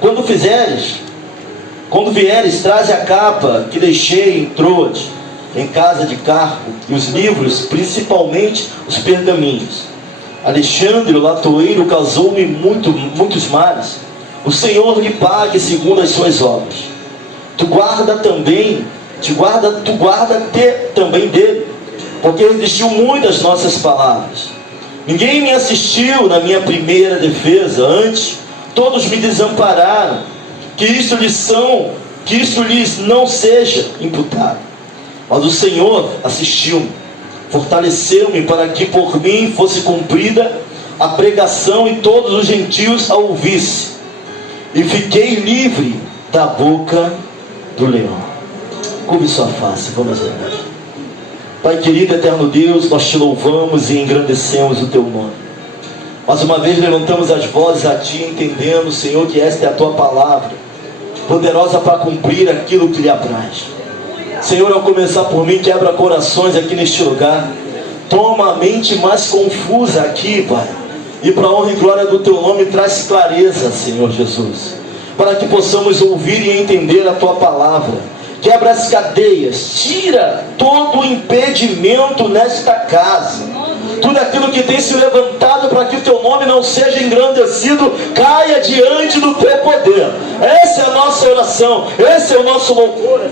Quando vieres, traze a capa que deixei em Troade, em casa de Carpo, e os livros, principalmente os pergaminhos. Alexandre, o latoeiro, causou-me muitos males. O Senhor lhe pague segundo as suas obras. Tu guarda também dele, porque resistiu muito às nossas palavras. Ninguém me assistiu na minha primeira defesa, antes todos me desampararam. Que isto lhes não seja imputado. Mas o Senhor assistiu-me, fortaleceu-me para que por mim fosse cumprida a pregação e todos os gentios a ouvissem. E fiquei livre da boca do leão. Curve sua face, vamos orar. Pai querido, eterno Deus, nós te louvamos e engrandecemos o teu nome. Mais uma vez levantamos as vozes a ti, entendendo, Senhor, que esta é a tua palavra, poderosa para cumprir aquilo que lhe apraz. Senhor, ao começar por mim, quebra corações aqui neste lugar. Toma a mente mais confusa aqui, Pai, e para a honra e glória do teu nome, traz clareza, Senhor Jesus, para que possamos ouvir e entender a tua palavra. Quebra as cadeias, tira todo o impedimento nesta casa. Tudo aquilo que tem se levantado para que o teu nome não seja engrandecido, caia diante do teu poder. Essa é a nossa oração, esse é o nosso louvor.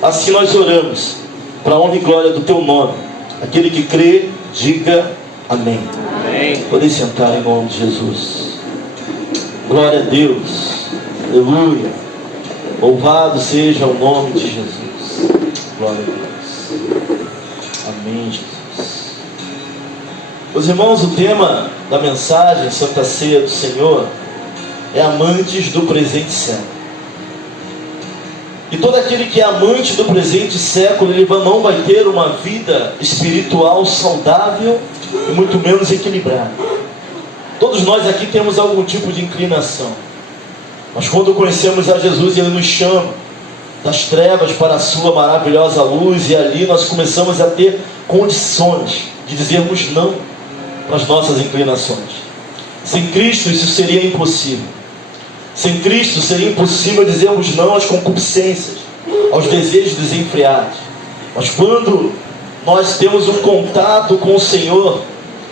Assim nós oramos, para a honra e glória do teu nome. Aquele que crê, diga amém. Amém. Podem sentar em nome de Jesus. Glória a Deus. Aleluia. Louvado seja o nome de Jesus. Glória a Deus. Amém, Jesus. Os irmãos, o tema da mensagem Santa Ceia do Senhor é amantes do presente século. E todo aquele que é amante do presente século, ele não vai ter uma vida espiritual saudável e muito menos equilibrada. Todos nós aqui temos algum tipo de inclinação. Mas quando conhecemos a Jesus, Ele nos chama das trevas para a sua maravilhosa luz, e ali nós começamos a ter condições de dizermos não para as nossas inclinações. Sem Cristo isso seria impossível. Sem Cristo seria impossível dizermos não às concupiscências, aos desejos desenfreados. Mas quando nós temos um contato com o Senhor,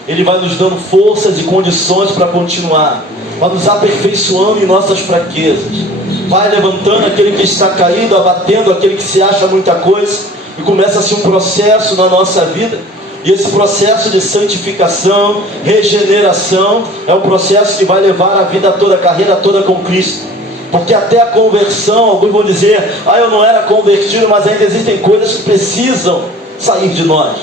Ele vai nos dando forças e condições para continuar, vai nos aperfeiçoando em nossas fraquezas, vai levantando aquele que está caído, abatendo aquele que se acha muita coisa, e começa-se um processo na nossa vida. E esse processo de santificação, regeneração, é um processo que vai levar a vida toda, a carreira toda com Cristo. Porque até a conversão, alguns vão dizer, eu não era convertido, mas ainda existem coisas que precisam sair de nós.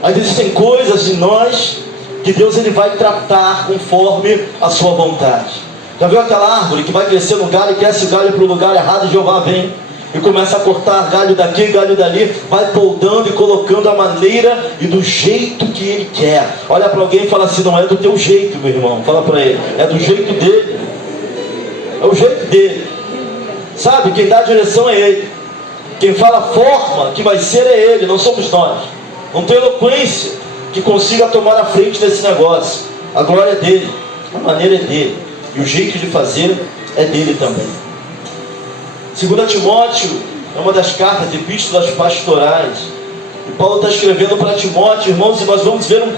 Ainda existem coisas de nós que Deus ele vai tratar conforme a sua vontade. Já viu aquela árvore que vai crescer no galho, cresce o galho para o lugar errado, e Jeová vem e começa a cortar galho daqui, galho dali, vai poldando e colocando a maneira e do jeito que Ele quer. Olha para alguém e fala assim, não é do teu jeito, meu irmão, fala para ele, é do jeito dele, é o jeito dele. Sabe, quem dá a direção é Ele, quem fala a forma que vai ser é Ele, não somos nós. Não tem eloquência que consiga tomar a frente desse negócio. A glória é dele, a maneira é dele, e o jeito de fazer é dele também. 2 Timóteo é uma das cartas, epístolas pastorais, e Paulo está escrevendo para Timóteo, irmãos, e nós vamos ver um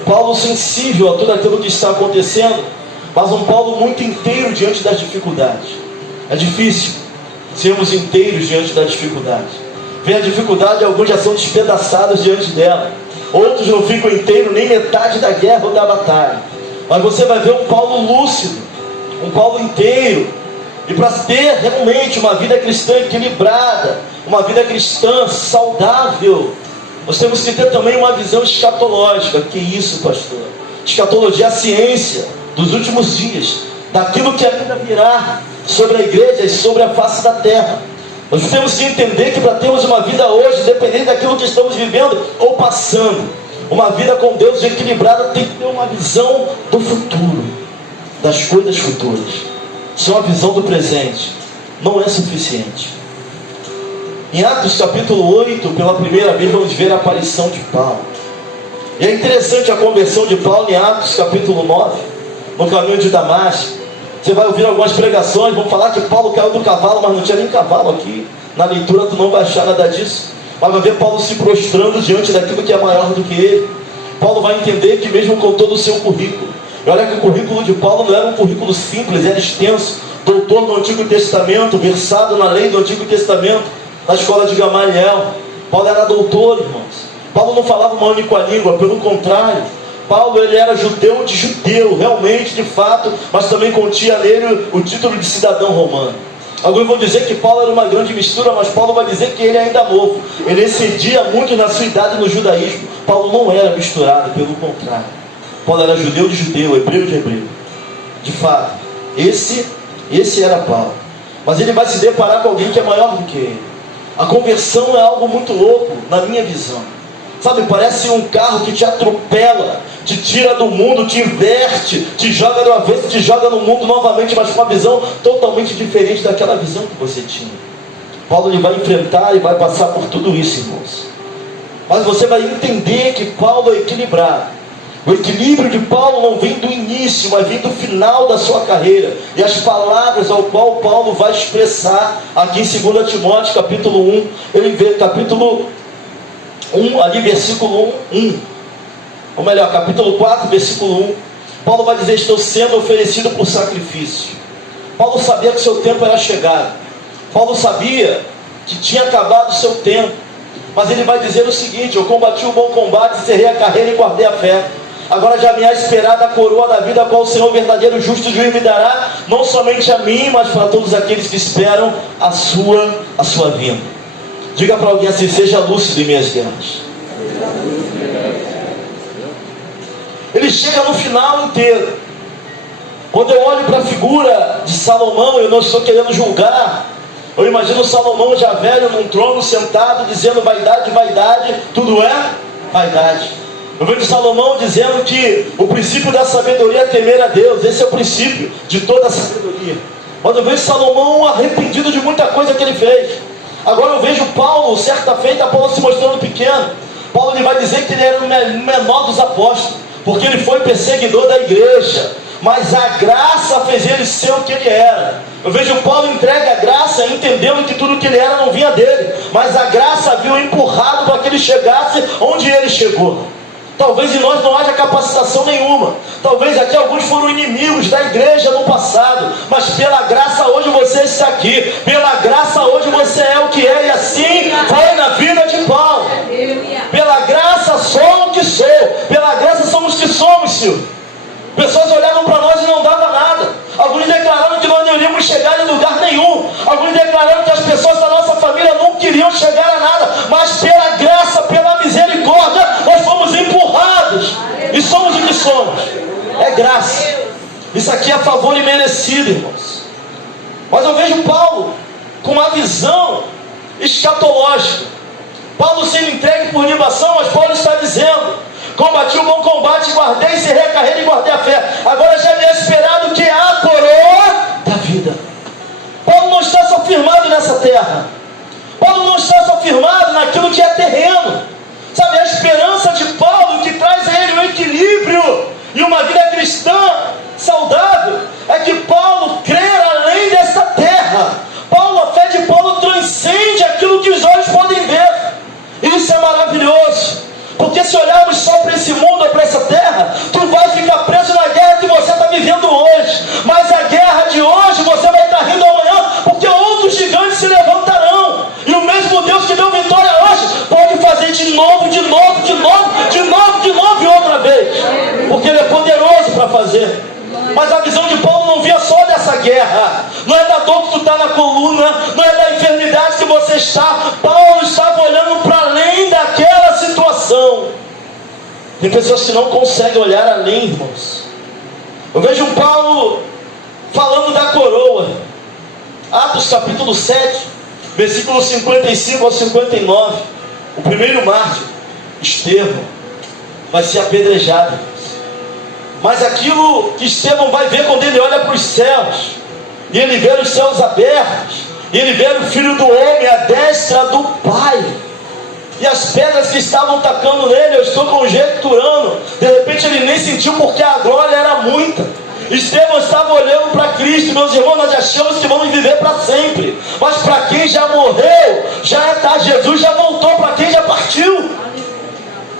Paulo sensível a tudo aquilo que está acontecendo, mas um Paulo muito inteiro diante das dificuldades. É difícil sermos inteiros diante da dificuldade. Vem a dificuldade, alguns já são despedaçados diante dela, outros não ficam inteiros nem metade da guerra ou da batalha. Mas você vai ver um Paulo lúcido, um Paulo inteiro. E para ter realmente uma vida cristã equilibrada, uma vida cristã saudável, nós temos que ter também uma visão escatológica. Que isso, pastor? Escatologia é a ciência dos últimos dias, daquilo que ainda virá sobre a igreja e sobre a face da terra. Nós temos que entender que para termos uma vida hoje, independente daquilo que estamos vivendo ou passando, uma vida com Deus equilibrada, tem que ter uma visão do futuro, das coisas futuras. Só a visão do presente não é suficiente. Em Atos capítulo 8, pela primeira vez, vamos ver a aparição de Paulo. E é interessante a conversão de Paulo em Atos capítulo 9, no caminho de Damasco. Você vai ouvir algumas pregações, vão falar que Paulo caiu do cavalo, mas não tinha nem cavalo aqui. Na leitura tu não vai achar nada disso. Mas vai ver Paulo se prostrando diante daquilo que é maior do que ele. Paulo vai entender que mesmo com todo o seu currículo, e olha que o currículo de Paulo não era um currículo simples, era extenso. Doutor no Antigo Testamento, versado na lei do Antigo Testamento, na escola de Gamaliel. Paulo era doutor, irmãos. Paulo não falava uma única língua, pelo contrário. Paulo, ele era judeu de judeu, realmente, de fato, mas também continha nele o título de cidadão romano. Alguns vão dizer que Paulo era uma grande mistura, mas Paulo vai dizer que ele é ainda novo. Ele excedia muito na sua idade no judaísmo. Paulo não era misturado, pelo contrário. Paulo era judeu de judeu, hebreu de hebreu. De fato, esse era Paulo. Mas ele vai se deparar com alguém que é maior do que ele. A conversão é algo muito louco, na minha visão. Sabe, parece um carro que te atropela, te tira do mundo, te inverte, te joga do avesso, te joga no mundo novamente, mas com uma visão totalmente diferente daquela visão que você tinha. Paulo, ele vai enfrentar e vai passar por tudo isso, irmãos. Mas você vai entender que Paulo é equilibrado. O equilíbrio de Paulo não vem do início, mas vem do final da sua carreira. E as palavras ao qual Paulo vai expressar aqui em 2 Timóteo capítulo 1, ele vê capítulo 1, ali versículo 1, ou melhor, capítulo 4, versículo 1, Paulo vai dizer: estou sendo oferecido por sacrifício. Paulo sabia que seu tempo era chegado. Paulo sabia que tinha acabado o seu tempo. Mas ele vai dizer o seguinte: eu combati o bom combate, encerrei a carreira e guardei a fé. Agora já me há esperado a coroa da vida, a qual o Senhor, verdadeiro justo juiz, me dará, não somente a mim, mas para todos aqueles que esperam a sua vinda. Diga para alguém assim: seja lúcido em minhas guerras. Ele chega no final inteiro. Quando eu olho para a figura de Salomão, eu não estou querendo julgar. Eu imagino Salomão já velho num trono sentado, dizendo: vaidade, vaidade, tudo é vaidade. Eu vejo Salomão dizendo que o princípio da sabedoria é temer a Deus. Esse é o princípio de toda a sabedoria. Mas eu vejo Salomão arrependido de muita coisa que ele fez. Agora eu vejo Paulo, certa feita, Paulo se mostrando pequeno. Paulo, ele vai dizer que ele era o menor dos apóstolos, porque ele foi perseguidor da igreja, mas a graça fez ele ser o que ele era. Eu vejo Paulo entregue a graça, entendendo que tudo que ele era não vinha dele, mas a graça havia o empurrado para que ele chegasse onde ele chegou. Talvez em nós não haja capacitação nenhuma. Talvez aqui alguns foram inimigos da igreja no passado, mas pela graça hoje você está aqui. Pela graça hoje você é o que é, e assim foi na vida de Paulo. Pela graça sou o que sou. Pela graça somos o que somos, Senhor. Pessoas olhavam para nós e não davam nada. Alguns declararam que nós não iríamos chegar em lugar nenhum. Alguns declararam que as pessoas da nossa família não queriam chegar a nada. Mas pela graça, pela misericórdia, nós fomos empurrados. E somos o que somos. É graça. Isso aqui é favor imerecido, irmãos. Mas eu vejo Paulo com uma visão escatológica. Paulo sendo entregue por libação, mas Paulo está dizendo: combati o bom combate, guardei, encerrei a carreira e guardei a fé. Agora já me é esperado que é a coroa da vida. Paulo não está só firmado nessa terra. Paulo não está só firmado naquilo que é terreno. Sabe, a esperança de Paulo, que traz a ele um equilíbrio e uma vida cristã saudável, é que Paulo crer além desta terra. Paulo, a fé de Paulo transcende aquilo que os olhos podem ver. Isso é maravilhoso. Porque se olharmos só para esse mundo ou para essa terra, tu vai ficar preso na guerra que você está vivendo hoje. Mas a guerra de hoje você vai estar rindo amanhã, porque outros gigantes se levantarão. E o mesmo Deus que deu vitória hoje pode fazer de novo e outra vez. Porque Ele é poderoso para fazer. Mas a visão de Paulo não via só dessa guerra. Não é da dor que tu está na coluna, não é da enfermidade que você está. Paulo estava olhando para além daquela situação. Tem pessoas que não conseguem olhar além, irmãos. Eu vejo Paulo falando da coroa. Atos capítulo 7, versículos 55 ao 59. O primeiro mártir, Estevão, vai ser apedrejado. Mas aquilo que Estevão vai ver quando ele olha para os céus, e ele vê os céus abertos, e ele vê o Filho do Homem à destra do Pai, e as pedras que estavam tacando nele, eu estou conjecturando, de repente ele nem sentiu, porque a glória era muita. Estevão estava olhando para Cristo. Meus irmãos, nós achamos que vamos viver para sempre, mas para quem já morreu, já é tarde. Jesus já voltou. Para quem já partiu,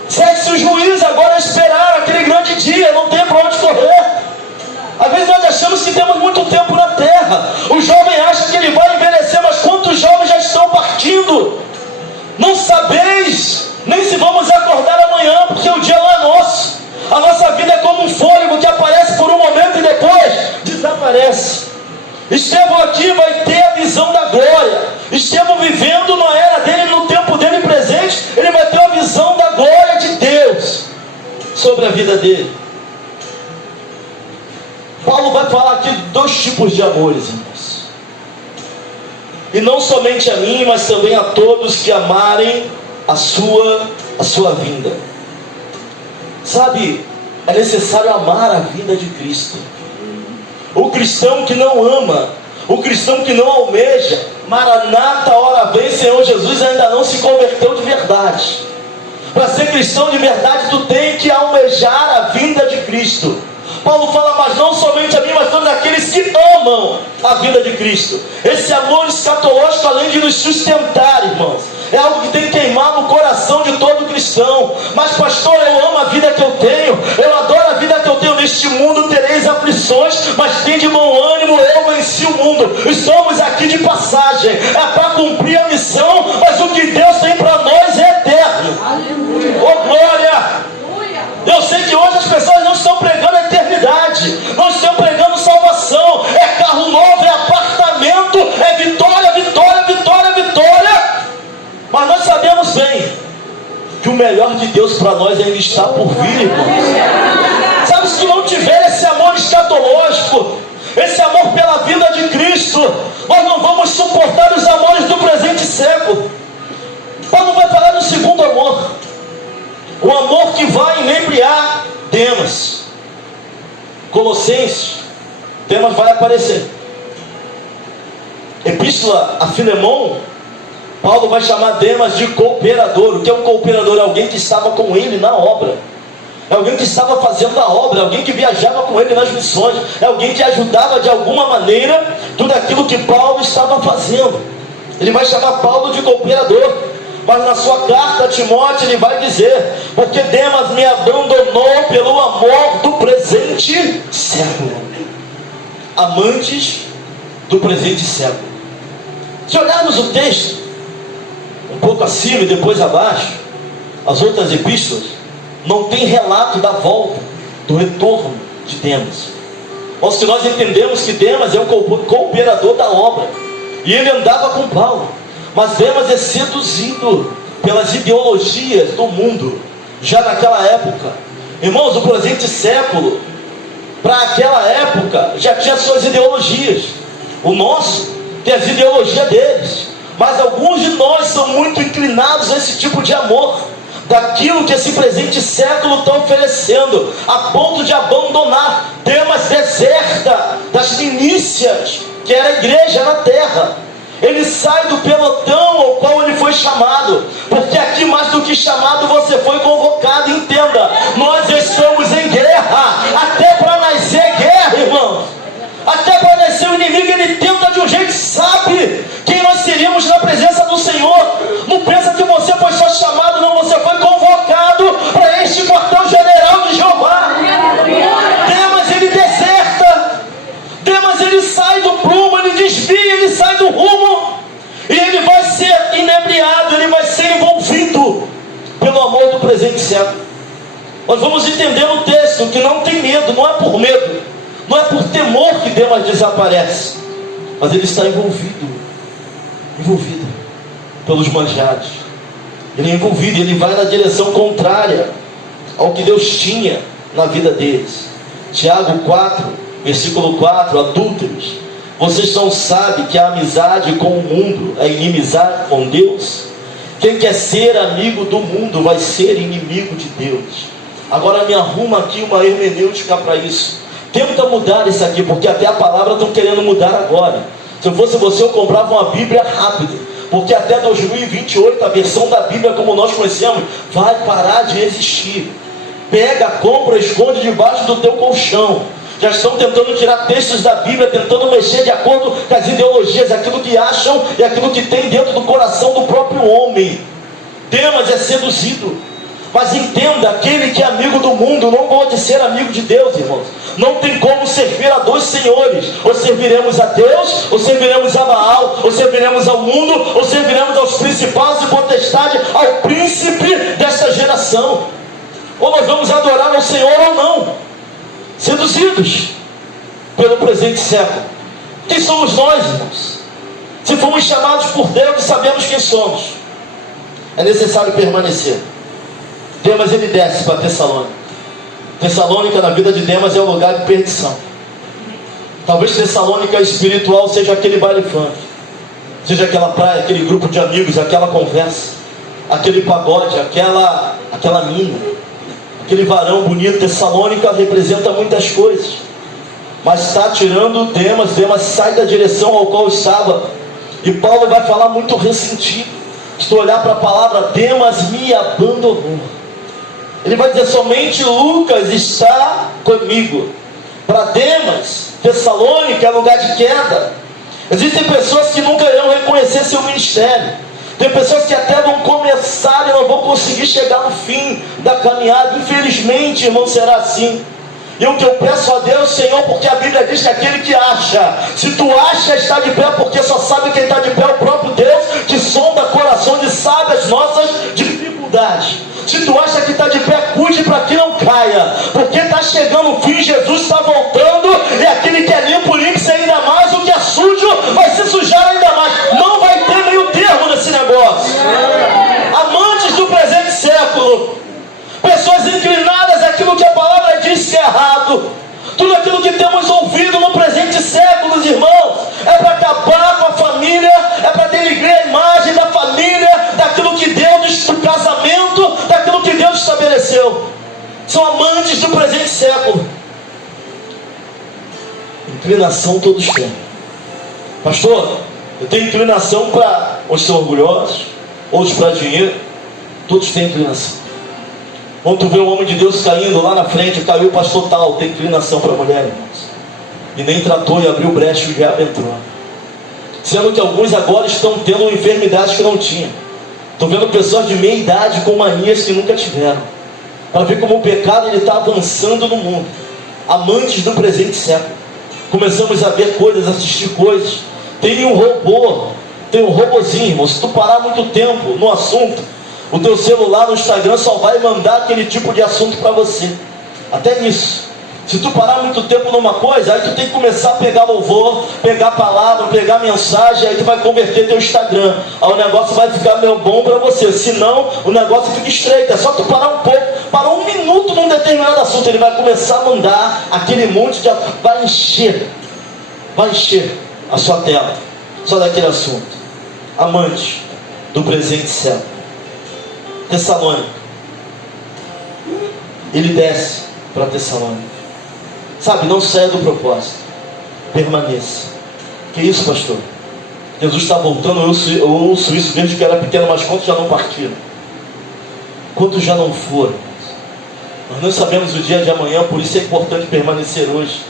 segue-se o juízo. Agora é esperar aquele grande dia, não tem para onde correr. Às vezes nós achamos que temos muito tempo na terra. O jovem acha que ele vai envelhecer, mas quantos jovens já estão partindo? Não sabeis nem se vamos acordar amanhã, porque o dia não é nosso. A nossa vida é como um fôlego que aparece por um momento e depois desaparece. Estevão aqui vai ter a visão da glória. Estevão vivendo na era dele, no tempo dele presente, ele vai ter a visão da glória de Deus sobre a vida dele. Paulo vai falar aqui de dois tipos de amores, irmãos. E não somente a mim, mas também a todos que amarem a sua vinda. Sabe, é necessário amar a vinda de Cristo. O cristão que não ama, o cristão que não almeja, Maranata, ora vem, Senhor Jesus, ainda não se converteu de verdade. Para ser cristão de verdade, tu tem que almejar a vinda de Cristo. Paulo fala, mas não somente a mim, mas todos aqueles que amam a vida de Cristo. Esse amor escatológico, além de nos sustentar, irmãos, é algo que tem que queimar no coração de todo cristão. Mas pastor, eu amo a vida que eu tenho, eu adoro a vida que eu tenho. Neste mundo tereis aflições, mas tem de bom ânimo, eu venci o mundo. Estamos aqui de passagem, é para cumprir a missão, mas o que Deus tem para nós é eterno. Oh glória! Eu sei que hoje as pessoas não estão pregando a eternidade, não estão pregando salvação, é carro novo, é apartamento, é vitória, vitória, vitória, vitória. Mas nós sabemos bem que o melhor de Deus para nós ainda está por vir, irmãos. Sabe, se tu não tiver esse amor escatológico, esse amor pela vida de Cristo, nós não vamos suportar os amores do presente século. Paulo vai falar do segundo amor, o amor que vai inebriar Demas. Colossenses, Demas vai aparecer. Epístola a Filemão, Paulo vai chamar Demas de cooperador. O que é um cooperador? É alguém que estava com ele na obra, é alguém que estava fazendo a obra, é alguém que viajava com ele nas missões, é alguém que ajudava de alguma maneira tudo aquilo que Paulo estava fazendo. Ele vai chamar Paulo de cooperador. Mas na sua carta a Timóteo ele vai dizer, porque Demas me abandonou pelo amor do presente século. Amantes do presente século. Se olharmos o texto um pouco acima e depois abaixo, as outras epístolas, não tem relato da volta, do retorno de Demas. Mas que nós entendemos que Demas é um cooperador da obra, e ele andava com Paulo. Mas Demas é seduzido pelas ideologias do mundo, já naquela época. Irmãos, o presente século, para aquela época, já tinha suas ideologias. O nosso tem as ideologias deles. Mas alguns de nós são muito inclinados a esse tipo de amor, daquilo que esse presente século está oferecendo, a ponto de abandonar. Demas deserta das milícias, que era a igreja na terra. Ele sai do pelotão ao qual ele foi chamado, porque aqui mais do que chamado você foi convocado. Entenda, nós estamos em guerra, até para nascer guerra, irmãos, até para nascer o inimigo, ele tenta de um jeito, sabe quem nós seríamos na presença do Senhor. Não pensa que você foi só chamado, não, você foi convocado para este quartel-general de Jeová. Demas ele deserta, Demas ele sai do prumo, ele desvia, ele sai do rumo, e ele vai ser inebriado, ele vai ser envolvido pelo amor do presente século. Nós vamos entender no texto que não tem medo, não é por medo, não é por temor que Demas desaparece, mas ele está envolvido pelos manjados. Ele é envolvido, ele vai na direção contrária ao que Deus tinha na vida deles. Tiago 4, versículo 4, adúlteros, vocês não sabem que a amizade com o mundo é inimizade com Deus? Quem quer ser amigo do mundo vai ser inimigo de Deus. Agora me arruma aqui uma hermenêutica para isso. Tenta mudar isso aqui, porque até a palavra estão querendo mudar agora. Se eu fosse você, eu comprava uma Bíblia rápido, porque até 2028 a versão da Bíblia como nós conhecemos vai parar de existir. Pega, compra, esconde debaixo do teu colchão. já estão tentando tirar textos da Bíblia, tentando mexer de acordo com as ideologias, aquilo que acham e aquilo que tem dentro do coração do próprio homem. Demas é seduzido. Mas entenda, aquele que é amigo do mundo não pode ser amigo de Deus, irmãos. Não tem como servir a dois senhores. Ou serviremos a Deus, ou serviremos a Baal, ou serviremos ao mundo, ou serviremos aos principados e potestades, ao príncipe desta geração. Ou nós vamos adorar ao Senhor ou não. Seduzidos pelo presente século. Quem somos nós, irmãos? Se fomos chamados por Deus e sabemos quem somos, é necessário permanecer. Demas, ele desce para Tessalônica. Tessalônica, na vida de Demas, é um lugar de perdição. Talvez Tessalônica espiritual seja aquele baile funk, seja aquela praia, aquele grupo de amigos, aquela conversa, aquele pagode, aquela mina, aquele varão bonito. Tessalônica representa muitas coisas, mas está tirando Demas. Demas sai da direção ao qual estava, e Paulo vai falar muito ressentido. Se tu olhar para a palavra, Demas me abandonou. Ele vai dizer: somente Lucas está comigo. Para Demas, Tessalônica é lugar de queda. Existem pessoas que nunca irão reconhecer seu ministério. Tem pessoas que até vão começar e não vão conseguir chegar no fim da caminhada. Infelizmente, irmão, será assim. E o que eu peço a Deus, Senhor, porque a Bíblia diz que aquele que acha, se tu acha, está de pé, porque só sabe quem está de pé é o próprio Deus, que sonda corações e sabe as nossas dificuldades. Se tu acha que está de pé, cuide para que não caia, porque está chegando o fim, Jesus está voltando, e aquele que é limpo, limpe-se ainda mais, o que é sujo vai se sujar ainda mais. Não vai ter meio termo nesse negócio. Amantes do presente século, pessoas inclinadas àquilo que a palavra diz que é errado, tudo aquilo que temos ouvido no presente século, irmãos, é para acabar com a família, é para denigrir a imagem da família, daquilo que Deus, do casamento, daquilo que Deus estabeleceu. São amantes do presente século. Inclinação todos têm. Pastor, eu tenho inclinação para os que são orgulhosos, outros para dinheiro. Todos têm inclinação. Quando tu vê um homem de Deus caindo lá na frente, caiu o pastor tal, tem inclinação para a mulher, irmãos. E nem tratou e abriu brecha e o diabo entrou. Sendo que alguns agora estão tendo enfermidades que não tinham. Estou vendo pessoas de meia idade com manias que nunca tiveram. Para ver como o pecado está avançando no mundo. Amantes do presente século. Começamos a ver coisas, assistir coisas. Tem um robozinho, irmão. Se tu parar muito tempo no assunto, o teu celular no Instagram só vai mandar aquele tipo de assunto para você. Até nisso. Se tu parar muito tempo numa coisa, aí tu tem que começar a pegar louvor, pegar palavra, pegar mensagem, aí tu vai converter teu Instagram. Aí o negócio vai ficar meio bom para você. Senão, o negócio fica estreito. É só tu parar um pouco, parar um minuto num determinado assunto, ele vai começar a mandar aquele monte de... Vai encher a sua tela só daquele assunto. Amante do presente século. Tessalônica. Ele desce para Tessalônica. Sabe, não saia do propósito. Permaneça. Que isso, pastor? Jesus está voltando, eu ouço isso desde que era pequeno, mas quantos já não partiram? Quantos já não foram? Nós não sabemos o dia de amanhã, por isso é importante permanecer hoje.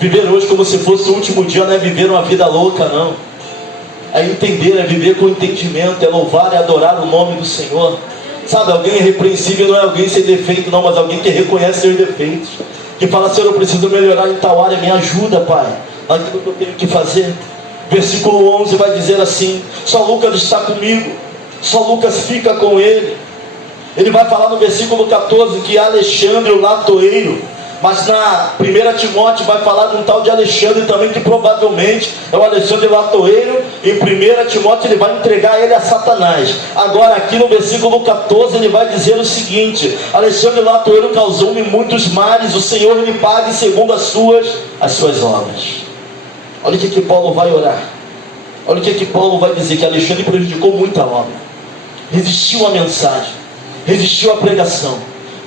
Viver hoje como se fosse o último dia, não é viver uma vida louca, não. É entender, é viver com entendimento, é louvar e adorar o nome do Senhor. Sabe, alguém irrepreensível não é alguém sem defeito, não, mas alguém que reconhece seus defeitos. Que fala: Senhor, eu preciso melhorar em tal área, me ajuda, Pai, naquilo que eu tenho que fazer. Versículo 11 vai dizer assim: só Lucas está comigo, só Lucas fica com ele. Ele vai falar no versículo 14 que Alexandre, o latoeiro, mas na 1 Timóteo vai falar de um tal de Alexandre também, que provavelmente é o Alexandre latoeiro. Em 1 Timóteo ele vai entregar ele a Satanás. Agora aqui no versículo 14 ele vai dizer o seguinte: Alexandre latoeiro causou-me muitos males, o Senhor lhe pague segundo as suas obras. Olha o que Paulo vai orar. Olha o que Paulo vai dizer: que Alexandre prejudicou muita obra, resistiu à mensagem, resistiu à pregação,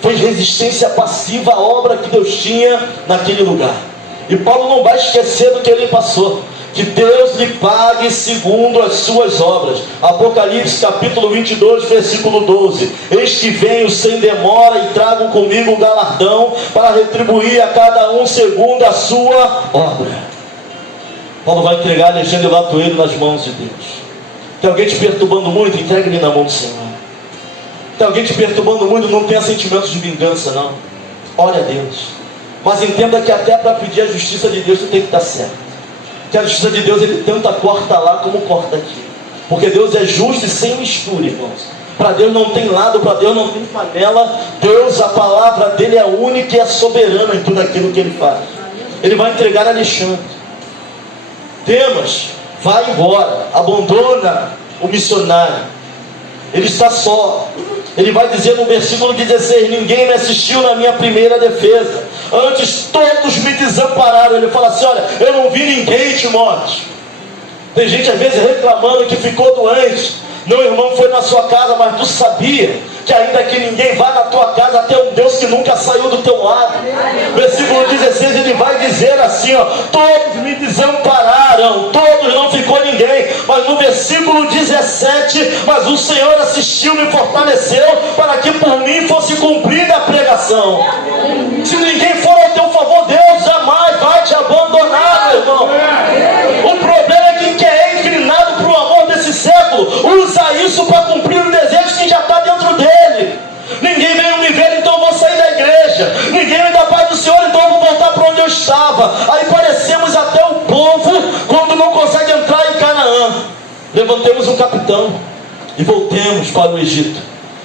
fez resistência passiva à obra que Deus tinha naquele lugar. E Paulo não vai esquecer do que ele passou. que Deus lhe pague segundo as suas obras. Apocalipse capítulo 22, versículo 12. Eis que venho sem demora e trago comigo o galardão para retribuir a cada um segundo a sua obra. Paulo vai entregar Alexandre Latoeiro nas mãos de Deus. Tem alguém te perturbando muito? Entregue ele na mão do Senhor. Tem alguém te perturbando muito? Não tenha sentimentos de vingança, não. Ore a Deus. Mas entenda que até para pedir a justiça de Deus, você tem que estar certo. Que a justiça de Deus, ele tenta cortar lá como corta aqui. Porque Deus é justo e sem mistura, irmãos. Para Deus não tem lado, para Deus não tem panela. Deus, a palavra dele é única e é soberana em tudo aquilo que ele faz. Ele vai entregar Alexandre. Demas, vai embora, abandona o missionário. Ele está só. Ele vai dizer no versículo 16: ninguém me assistiu na minha primeira defesa, antes todos me desampararam. Ele fala assim: olha, eu não vi ninguém, Timóteo. Tem gente às vezes reclamando que ficou doente. Não, irmão, foi na sua casa, mas tu sabia que ainda que ninguém vá na tua casa, até um Deus que nunca saiu do teu lado. Versículo 16, ele vai dizer assim, ó: todos me desampararam, todos, não ficou ninguém. Mas no versículo 17, mas o Senhor assistiu, me fortaleceu, para que por mim fosse cumprida a pregação. Se ninguém for ao teu favor, Deus jamais vai te abandonar, meu irmão. O problema é que quem é inclinado para o amor desse século usa isso para cumprir o desejo que já está dentro dele. Ninguém veio me ver, então eu vou sair da igreja. Ninguém me dá paz do Senhor, então eu vou voltar para onde eu estava. Aí parecemos até o povo quando não consegue entrar em Canaã. Levantemos um capitão e voltemos para o Egito.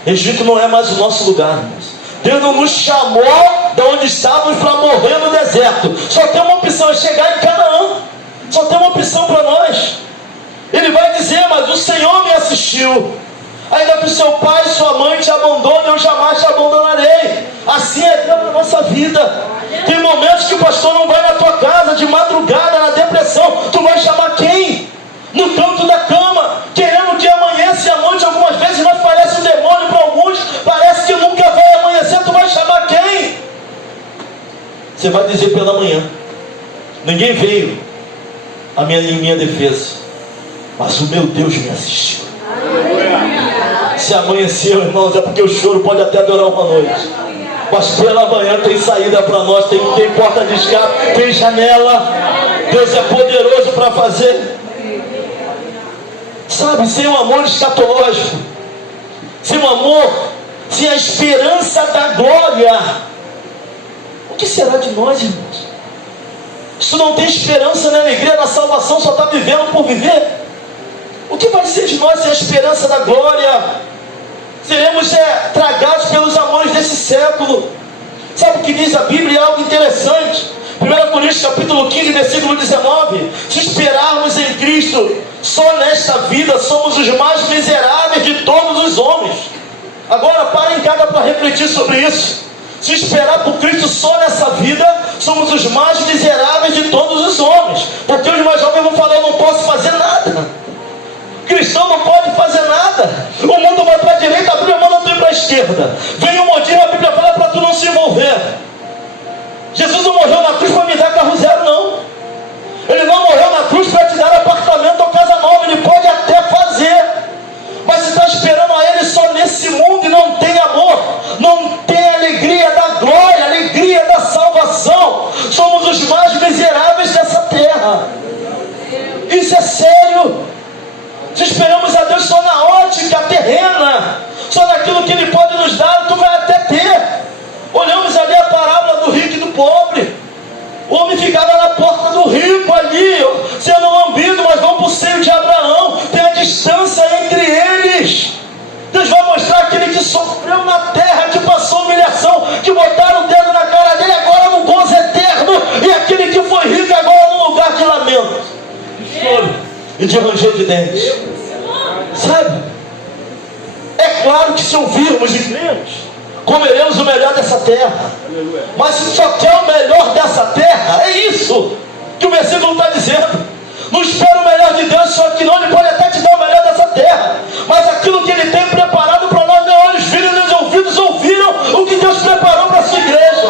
Egito não é mais o nosso lugar, irmãos. Deus não nos chamou de onde estávamos para morrer no deserto. Só tem uma opção, é chegar em Canaã. Só tem uma opção para nós. Ele vai dizer: mas o Senhor me assistiu. Ainda que o seu pai e sua mãe te abandone, eu jamais te abandonarei. Assim é Deus na nossa vida. Tem momentos que o pastor não vai na tua casa, de madrugada, na depressão. Tu vai chamar quem? No canto da cama, querendo que amanheça e à noite. Algumas vezes nós parece um demônio para alguns, parece que nunca vai amanhecer. Tu vai chamar quem? Você vai dizer pela manhã: ninguém veio em minha defesa, mas o meu Deus me assistiu. Se amanheceu, irmãos, é porque o choro pode até durar uma noite, mas pela manhã tem saída para nós. Tem porta de escape, tem janela. Deus é poderoso para fazer. Sabe, sem o amor escatológico, sem o amor, sem a esperança da glória, o que será de nós, irmãos? Se não tem esperança na alegria da salvação, só está vivendo por viver, o que vai ser de nós sem a esperança da glória? Seremos tragados pelos amores desse século. Sabe o que diz a Bíblia? É algo interessante. 1 Coríntios capítulo 15, versículo 19: se esperarmos em Cristo só nesta vida, somos os mais miseráveis de todos os homens. Agora para em casa para refletir sobre isso. Se esperar por Cristo só nessa vida, somos os mais miseráveis de todos os homens. Porque os mais jovens vão falar: eu não posso fazer nada. Cristão não pode fazer nada. O mundo vai para a direita, a Bíblia manda tu ir para a esquerda. Vem um modismo, a Bíblia fala para tu não se envolver. Jesus não morreu na cruz para me dar carro zero, não. Ele não morreu na cruz para te dar apartamento ou casa nova. Ele pode até fazer, mas se está esperando a Ele só nesse mundo e não tem amor, não tem alegria da glória, alegria da salvação, somos os mais miseráveis dessa terra. Isso é sério. Se esperamos a Deus só na ótica terrena, só naquilo que Ele pode nos dar, tu vai até ter. Olhamos ali a parábola do rico e do pobre. O homem ficava na porta do rico ali, sendo lambido, mas vão para o seio de Abraão. Tem a distância entre eles. Deus vai mostrar aquele que sofreu na terra, que passou humilhação, que botaram o dedo na cara dele, agora no gozo eterno. E aquele que foi rico agora no lugar de lamento, de choro e de ranger de dentes. Sabe? É claro que se ouvirmos e cremos, comeremos o melhor dessa terra. Mas se só quer o melhor dessa terra, é isso que o versículo está dizendo. Não espera o melhor de Deus, só que não, Ele pode até te dar o melhor dessa terra, mas aquilo que Ele tem preparado para nós, nem olhos viram, nem ouvidos ouviram o que Deus preparou para a sua igreja.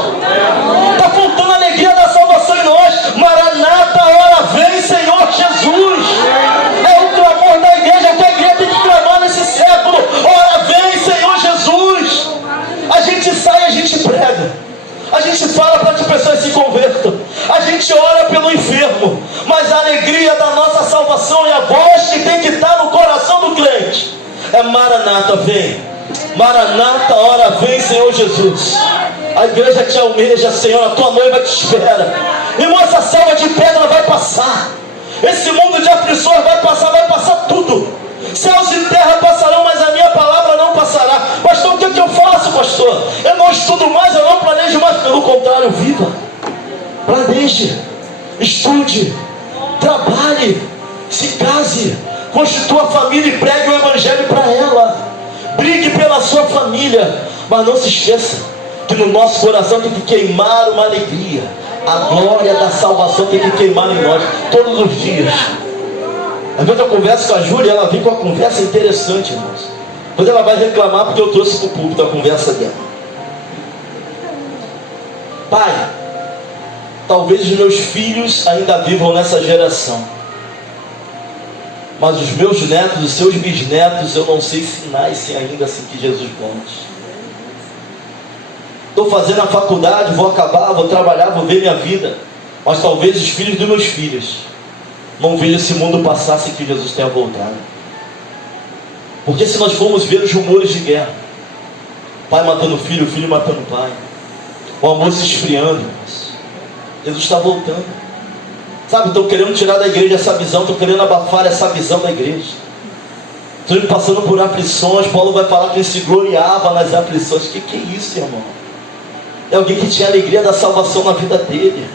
Está faltando a alegria da salvação em nós. Maranata, a hora vem, Senhor Jesus. gente fala para que pessoas se convertam. A gente ora pelo enfermo. Mas a alegria da nossa salvação é a voz que tem que estar no coração do crente. É Maranata, vem. Maranata, ora vem, Senhor Jesus. A igreja te almeja, Senhor. A tua noiva te espera. Irmão, essa selva de pedra vai passar. Esse mundo de aflições vai passar tudo. Céus e terra passarão, mas a minha palavra não passará. Pastor, o que eu faço, pastor? Eu não estudo mais, eu não planejo mais. Pelo contrário, viva. Planeje, estude, trabalhe, se case, constitua a família e pregue o evangelho para ela. Brigue pela sua família. Mas não se esqueça que no nosso coração tem que queimar uma alegria. A glória da salvação tem que queimar em nós todos os dias. Às vezes eu converso com a Júlia, ela vem com uma conversa interessante, irmãos. Depois ela vai reclamar porque eu trouxe para o púlpito a conversa dela. Pai, talvez os meus filhos ainda vivam nessa geração, mas os meus netos, os seus bisnetos, eu não sei se nascem ainda assim que Jesus volte. Estou fazendo a faculdade, vou acabar, vou trabalhar, vou ver minha vida, mas talvez os filhos dos meus filhos não vejam esse mundo passar sem que Jesus tenha voltado. Porque se nós formos ver os rumores de guerra, pai matando filho, filho matando pai, o amor se esfriando, irmãos, Jesus está voltando. Sabe, estão querendo tirar da igreja essa visão, estão querendo abafar essa visão da igreja. Estão passando por aflições. Paulo vai falar que ele se gloriava nas aflições. Que é isso, irmão? É alguém que tinha alegria da salvação na vida dele.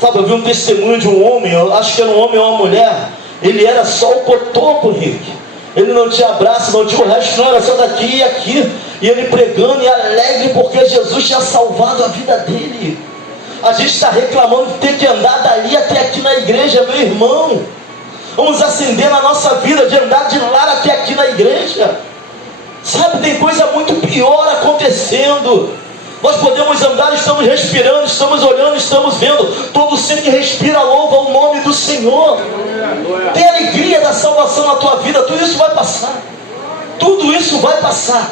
Sabe, eu vi um testemunho de um homem, eu acho que era um homem ou uma mulher. Ele era só o cotoco, Henrique. Ele não tinha braço, não tinha o resto, não, era só daqui e aqui. E ele pregando e alegre porque Jesus tinha salvado a vida dele. A gente está reclamando de ter que andar dali até aqui na igreja, meu irmão. Vamos acender na nossa vida de andar de lá até aqui na igreja. Sabe, tem coisa muito pior acontecendo. Nós podemos andar, estamos respirando, estamos olhando, estamos vendo. Todo ser que respira louva o nome do Senhor. Tem alegria da salvação na tua vida. Tudo isso vai passar. Tudo isso vai passar.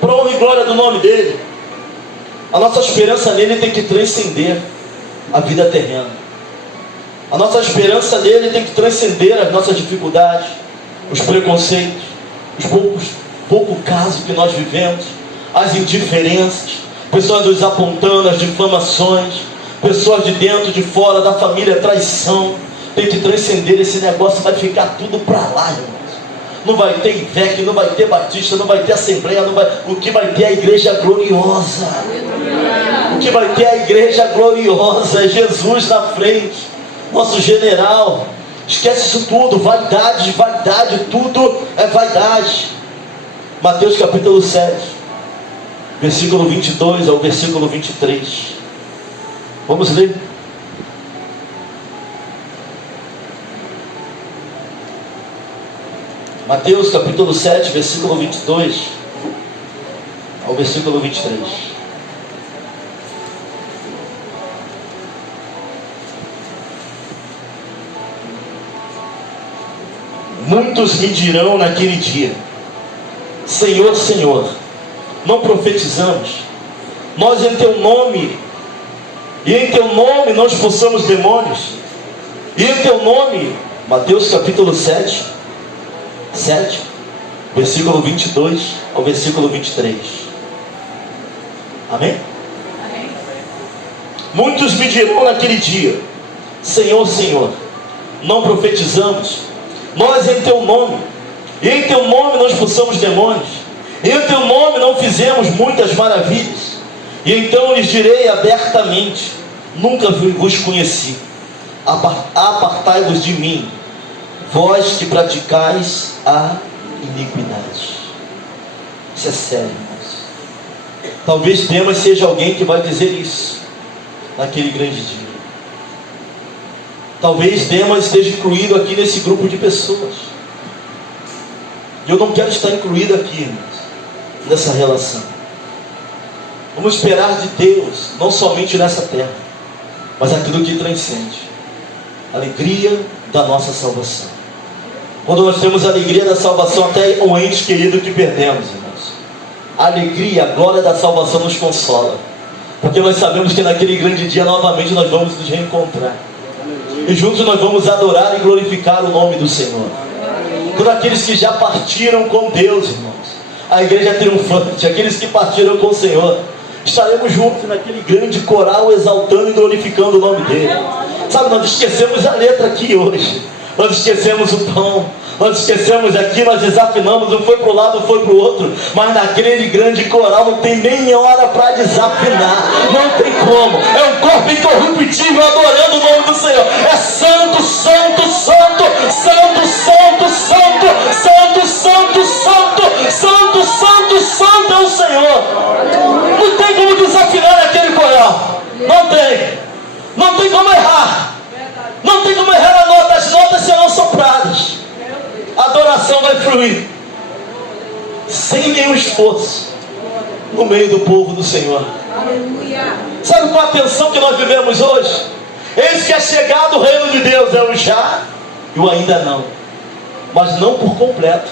Para honra e glória do nome dele. A nossa esperança nele tem que transcender a vida terrena. A nossa esperança nele tem que transcender as nossas dificuldades, os preconceitos, os pouco caso que nós vivemos, as indiferenças, pessoas nos apontando, as difamações, pessoas de dentro, de fora, da família, traição. Tem que transcender esse negócio, vai ficar tudo para lá, irmãos. Não vai ter IVEC, não vai ter Batista, não vai ter Assembleia, o que vai ter é a igreja gloriosa. O que vai ter é a igreja gloriosa, é Jesus na frente, nosso general. Esquece isso tudo, vaidade, tudo é vaidade. Mateus capítulo 7, versículo 22 ao versículo 23. Vamos ler. Mateus capítulo 7, versículo 22 ao versículo 23. Muitos me dirão naquele dia: Senhor, Senhor, não profetizamos nós em teu nome, e em teu nome não expulsamos demônios, e em teu nome, Mateus capítulo 7, versículo 22 ao versículo 23. Amém? Amém. Muitos me dirão naquele dia: Senhor, Senhor, não profetizamos nós em teu nome, e em teu nome não expulsamos demônios, e em teu nome não fizemos muitas maravilhas? E então lhes direi abertamente: nunca vos conheci, apartai-vos de mim, vós que praticais a iniquidade. Isso é sério, irmãos. Talvez Demas seja alguém que vai dizer isso naquele grande dia. Talvez Demas esteja incluído aqui nesse grupo de pessoas. E eu não quero estar incluído aqui, irmãos, nessa relação. Vamos esperar de Deus, não somente nessa terra, mas aquilo que transcende. Alegria da nossa salvação. Quando nós temos a alegria da salvação, até o ente querido que perdemos, irmãos, a alegria, a glória da salvação nos consola. Porque nós sabemos que naquele grande dia novamente nós vamos nos reencontrar. E juntos nós vamos adorar e glorificar o nome do Senhor. Por aqueles que já partiram com Deus, irmãos. A igreja triunfante, aqueles que partiram com o Senhor. Estaremos juntos naquele grande coral exaltando e glorificando o nome dele. Sabe, nós esquecemos a letra aqui hoje. Nós esquecemos o tom. Nós esquecemos aqui, nós desafinamos, um foi para o lado, um foi para o outro. Mas naquele grande coral não tem nem hora para desafinar. Não tem como. É um corpo incorruptível adorando o nome do Senhor. É santo, santo, santo, santo, santo, santo, santo, santo, santo, santo, santo, santo é o Senhor. Não tem como desafinar aquele coral. Não tem. Não tem como errar. Não tem como errar a nota. As notas serão sopradas. A adoração vai fluir sem nenhum esforço no meio do povo do Senhor. Aleluia. Sabe qual a tensão que nós vivemos hoje? Eis que é chegado o reino de Deus. É o já e o ainda não, mas não por completo.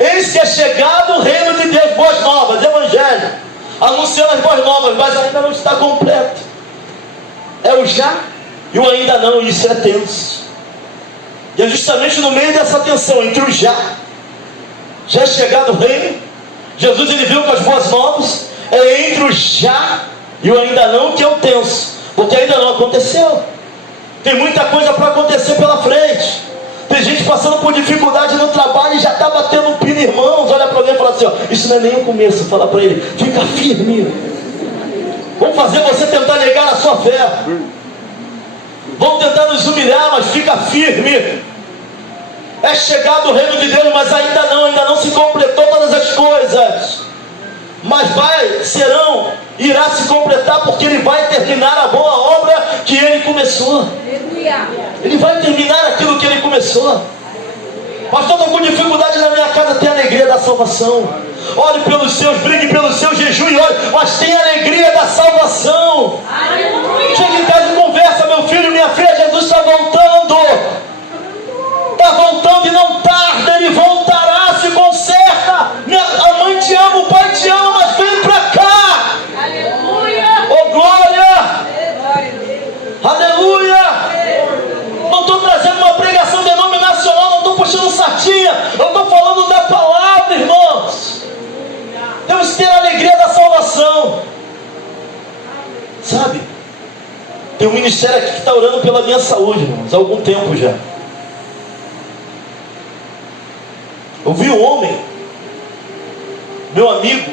Eis que é chegado o reino de Deus. Boas novas, evangelho, anunciando as boas novas, mas ainda não está completo. É o já e o ainda não. E isso é tenso. E é justamente no meio dessa tensão entre o já é chegado o reino. Jesus ele viu com as boas novas. É entre o já e o ainda não que é o tenso, porque ainda não aconteceu. Tem muita coisa para acontecer pela frente. Tem gente passando por dificuldade no trabalho e já está batendo pino, irmãos. Olha para alguém e fala assim, ó, isso não é nem o começo. Fala para ele, fica firme. Vamos fazer você tentar negar a sua fé. Vão tentar nos humilhar, mas fica firme. É chegado o reino de Deus, mas ainda não se completou todas as coisas. Mas irá se completar, porque ele vai terminar a boa obra que ele começou. Ele vai terminar aquilo que ele começou. Pastor, estou com dificuldade na minha casa, tem a alegria da salvação. Ore pelos seus, brigue pelos seus, jejum e ore, mas tem a alegria da salvação. Chega em casa e conversa, meu filho, minha filha, Jesus está voltando. Está voltando e não tarda, ele voltará, se conserta. A mãe te ama, o pai te ama, mas vem para cá. Aleluia. Oh glória. Aleluia. Não estou trazendo uma pregação denominacional, não estou puxando sardinha, eu estou falando da palavra, irmãos. Temos que ter a alegria da salvação. Sabe, tem um ministério aqui que está orando pela minha saúde, irmãos, há algum tempo já. Eu vi um homem, meu amigo,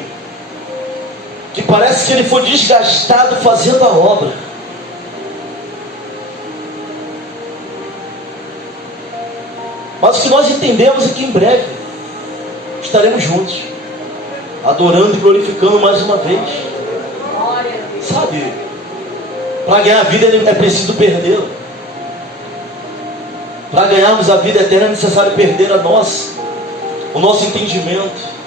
que parece que ele foi desgastado fazendo a obra. Mas o que nós entendemos é que em breve estaremos juntos, adorando e glorificando mais uma vez. Sabe, para ganhar a vida é preciso perdê-la. Para ganharmos a vida eterna é necessário perder o nosso entendimento.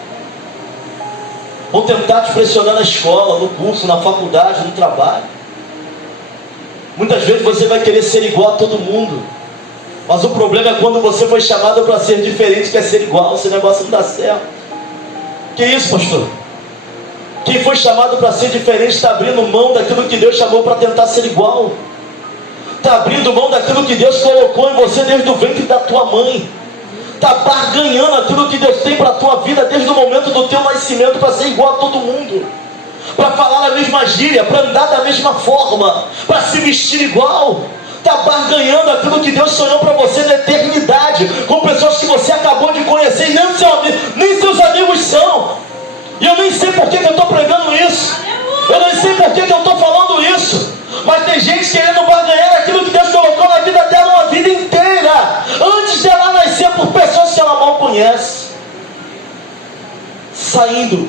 Vão tentar te pressionar na escola, no curso, na faculdade, no trabalho. Muitas vezes você vai querer ser igual a todo mundo. Mas o problema é quando você foi chamado para ser diferente, quer ser igual, esse negócio não dá certo. Que isso, pastor? Quem foi chamado para ser diferente está abrindo mão daquilo que Deus chamou para tentar ser igual. Está abrindo mão daquilo que Deus colocou em você desde o ventre da tua mãe. Está barganhando aquilo que Deus tem para a tua vida desde o momento do teu nascimento para ser igual a todo mundo. Para falar a mesma gíria, para andar da mesma forma, para se vestir igual. Está barganhando aquilo que Deus sonhou para você na eternidade, com pessoas que você acabou de conhecer e nem seus amigos são. E eu nem sei por que eu estou pregando isso. Eu nem sei por que eu estou falando isso. Mas tem gente querendo barganhar aquilo que Deus colocou na vida dela uma vida inteira, antes dela nascer, por pessoas que ela mal conhece. Saindo,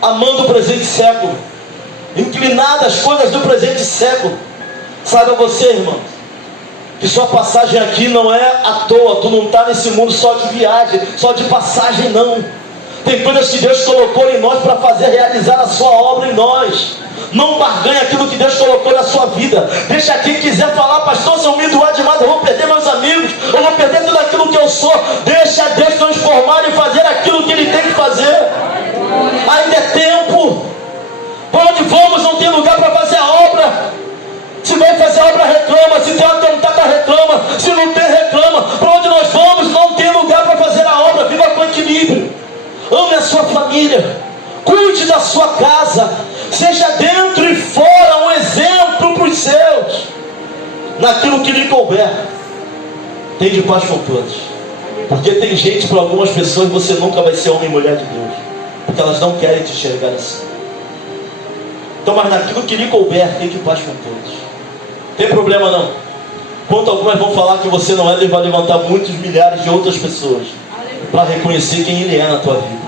amando o presente século, inclinada às coisas do presente século. Saiba você, irmão, que sua passagem aqui não é à toa. Tu não está nesse mundo só de viagem, só de passagem, não. Tem coisas que Deus colocou em nós para fazer realizar a sua obra em nós. Não barganhe aquilo que Deus colocou na sua vida. Deixa quem quiser falar, pastor, se eu me doar demais, eu vou perder meus amigos, eu vou perder tudo aquilo que eu sou. Deixa Deus transformar e fazer aquilo que Ele tem que fazer. Ainda é tempo. Para onde vamos, vai fazer a obra, reclama. Se tem atentado, reclama. Se não tem, reclama. Para onde nós vamos, não tem lugar para fazer a obra. Viva com equilíbrio. Ame a sua família. Cuide da sua casa. Seja dentro e fora um exemplo para os seus. Naquilo que lhe couber. Tem de paz com todos. Porque tem gente, para algumas pessoas, você nunca vai ser homem e mulher de Deus. Porque elas não querem te enxergar assim. Então, mas naquilo que lhe couber, tem de paz com todos. Tem problema não. Enquanto algumas vão falar que você não é, Deus vai levantar muitos milhares de outras pessoas para reconhecer quem Ele é na tua vida.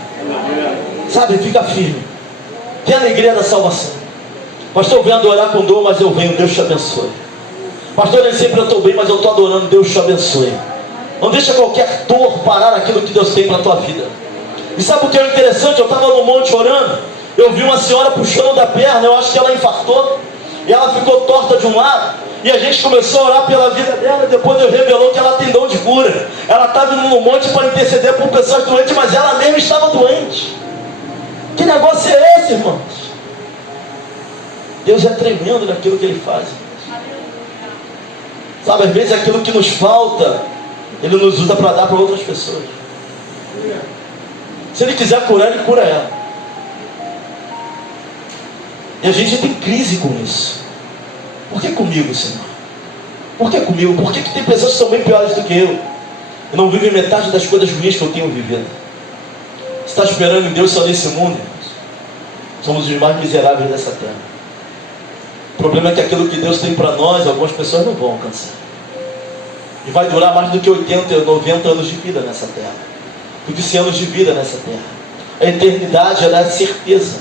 Sabe, fica firme. Tem alegria da salvação. Pastor, eu venho adorar com dor, mas eu venho, Deus te abençoe. Pastor, nem sempre eu estou bem, mas eu estou adorando, Deus te abençoe. Não deixa qualquer dor parar aquilo que Deus tem para a tua vida. E sabe o que é interessante? Eu estava no monte orando, eu vi uma senhora puxando da perna, eu acho que ela infartou, e ela ficou torta de um lado, e a gente começou a orar pela vida dela, e depois Deus revelou que ela tem dom de cura. Ela estava no monte para interceder por pessoas doentes, mas ela mesma estava doente. Que negócio é esse, irmãos? Deus é tremendo naquilo que Ele faz. Sabe, às vezes aquilo que nos falta, Ele nos usa para dar para outras pessoas. Se Ele quiser curar, Ele cura ela. E a gente tem crise com isso. Por que comigo, Senhor? Por que comigo? Por que tem pessoas que são bem piores do que eu e não vivem metade das coisas ruins que eu tenho vivido? Você está esperando em Deus só nesse mundo, irmãos? Somos os mais miseráveis dessa terra. O problema é que aquilo que Deus tem para nós, algumas pessoas não vão alcançar. E vai durar mais do que 80, 90 anos de vida nessa terra. Do que 100 anos de vida nessa terra. A eternidade, ela é certeza.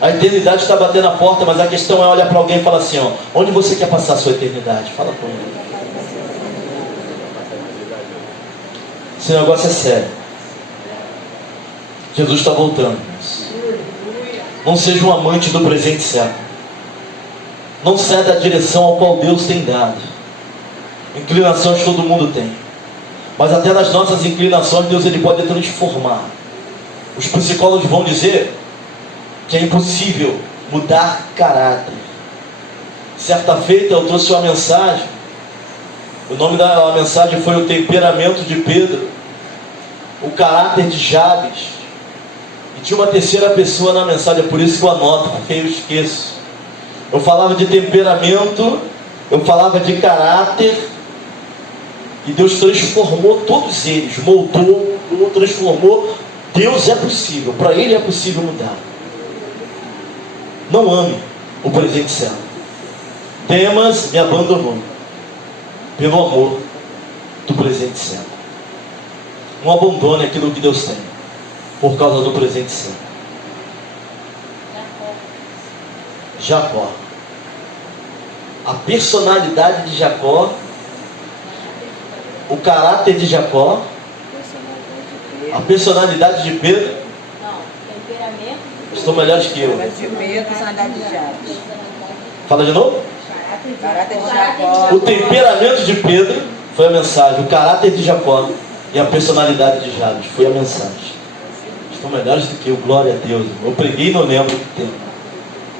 A eternidade está batendo a porta, mas a questão é olhar para alguém e falar assim, ó, onde você quer passar a sua eternidade? Fala comigo. Esse negócio é sério. Jesus está voltando. Não seja um amante do presente século. Não ceda a direção ao qual Deus tem dado. Inclinações todo mundo tem. Mas até nas nossas inclinações, Deus Ele pode transformar. Os psicólogos vão dizer que é impossível mudar caráter. Certa feita eu trouxe uma mensagem. O nome da mensagem foi o temperamento de Pedro, o caráter de Jabes. E tinha uma terceira pessoa na mensagem, é por isso que eu anoto, porque eu esqueço. Eu falava de temperamento, eu falava de caráter, e Deus transformou todos eles, moldou, transformou. Deus é possível, para Ele é possível mudar. Não ame o presente século. Demas me abandonou pelo amor do presente século. Não abandone aquilo que Deus tem por causa do presente século. Jacó. A personalidade de Jacó, o caráter de Jacó, a personalidade de Pedro. Estão melhores que eu. Fala de novo. O temperamento de Pedro foi a mensagem. O caráter de Jacó e a personalidade de Jabes foi a mensagem. Estão melhores do que eu, glória a Deus. Eu preguei e não lembro o que tem.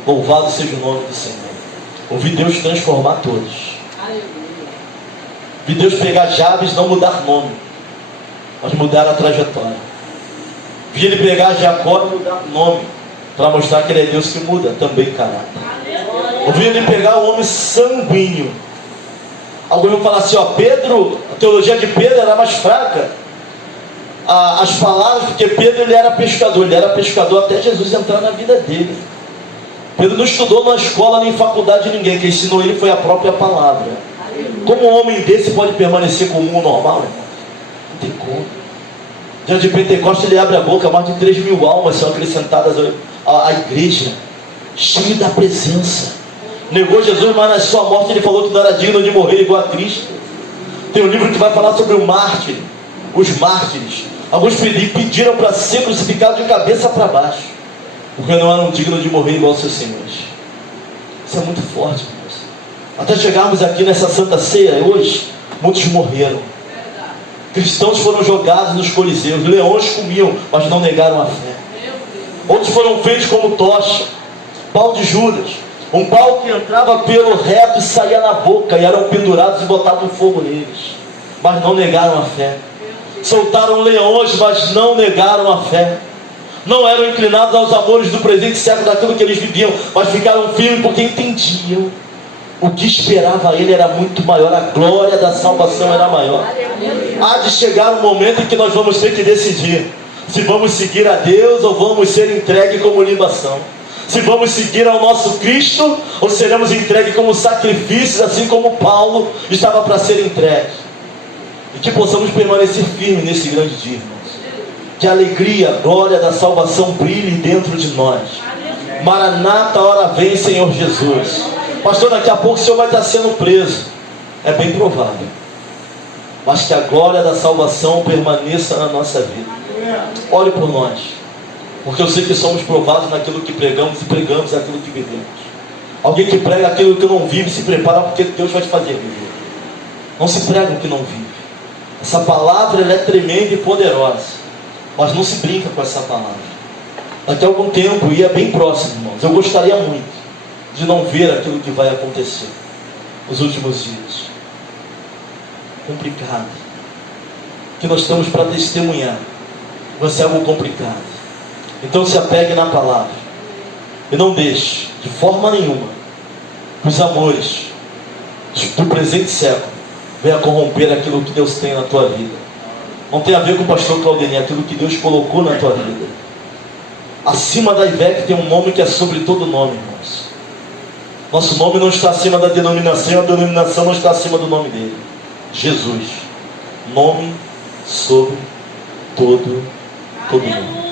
Louvado seja o nome do Senhor. Ouvi Deus transformar todos. Vi Deus pegar Jabes, não mudar nome, mas mudar a trajetória. Vi Ele pegar Jacó e mudar nome, para mostrar que Ele é Deus que muda também caráter. Ouvi Ele pegar o homem sanguíneo. Alguns vão falar assim, ó, Pedro, a teologia de Pedro era mais fraca. As palavras, porque Pedro ele era pescador até Jesus entrar na vida dele. Pedro não estudou na escola nem em faculdade de ninguém, quem ensinou ele foi a própria palavra. Como um homem desse pode permanecer comum, normal? Não tem como. Diante de Pentecostes ele abre a boca, mais de 3.000 almas são acrescentadas à igreja, cheio da presença. Negou Jesus, mas na sua morte ele falou que não era digno de morrer igual a Cristo. Tem um livro que vai falar sobre o mártir, os mártires. Alguns pediram para ser crucificados de cabeça para baixo, porque não eram dignos de morrer igual aos seus senhores. Isso é muito forte, irmãos. Até chegarmos aqui nessa Santa Ceia hoje, muitos morreram. Cristãos foram jogados nos coliseus, leões comiam, mas não negaram a fé. Outros foram feitos como tocha, pau de Judas. Um pau que entrava pelo reto e saía na boca, e eram pendurados e botavam fogo neles, mas não negaram a fé. Soltaram leões, mas não negaram a fé. Não eram inclinados aos amores do presente século, daquilo que eles viviam, mas ficaram firmes porque entendiam. O que esperava ele era muito maior, a glória da salvação era maior. Há de chegar um momento em que nós vamos ter que decidir se vamos seguir a Deus ou vamos ser entregues como libação. Se vamos seguir ao nosso Cristo ou seremos entregues como sacrifícios, assim como Paulo estava para ser entregue. E que possamos permanecer firmes nesse grande dia, irmãos. Que a alegria, a glória da salvação brilhe dentro de nós. Maranata, hora vem, Senhor Jesus. Pastor, daqui a pouco o Senhor vai estar sendo preso. É bem provável. Mas que a glória da salvação permaneça na nossa vida. Ore por nós, porque eu sei que somos provados naquilo que pregamos, e pregamos aquilo que vivemos. Alguém que prega aquilo que não vive, se prepara, porque Deus vai te fazer viver. Não se prega o que não vive. Essa palavra, ela é tremenda e poderosa, mas não se brinca com essa palavra. Daqui a algum tempo, e é bem próximo, irmãos, eu gostaria muito de não ver aquilo que vai acontecer nos últimos dias. Complicado, que nós estamos para testemunhar. Vai ser algo complicado. Então se apegue na palavra e não deixe de forma nenhuma os amores do presente século venha corromper aquilo que Deus tem na tua vida. Não tem a ver com o pastor Claudemir, aquilo que Deus colocou na tua vida. Acima da IVEC tem um nome que é sobre todo nome, irmãos. Nosso nome não está acima da denominação, a denominação não está acima do nome dele. Jesus, nome sobre todo mundo.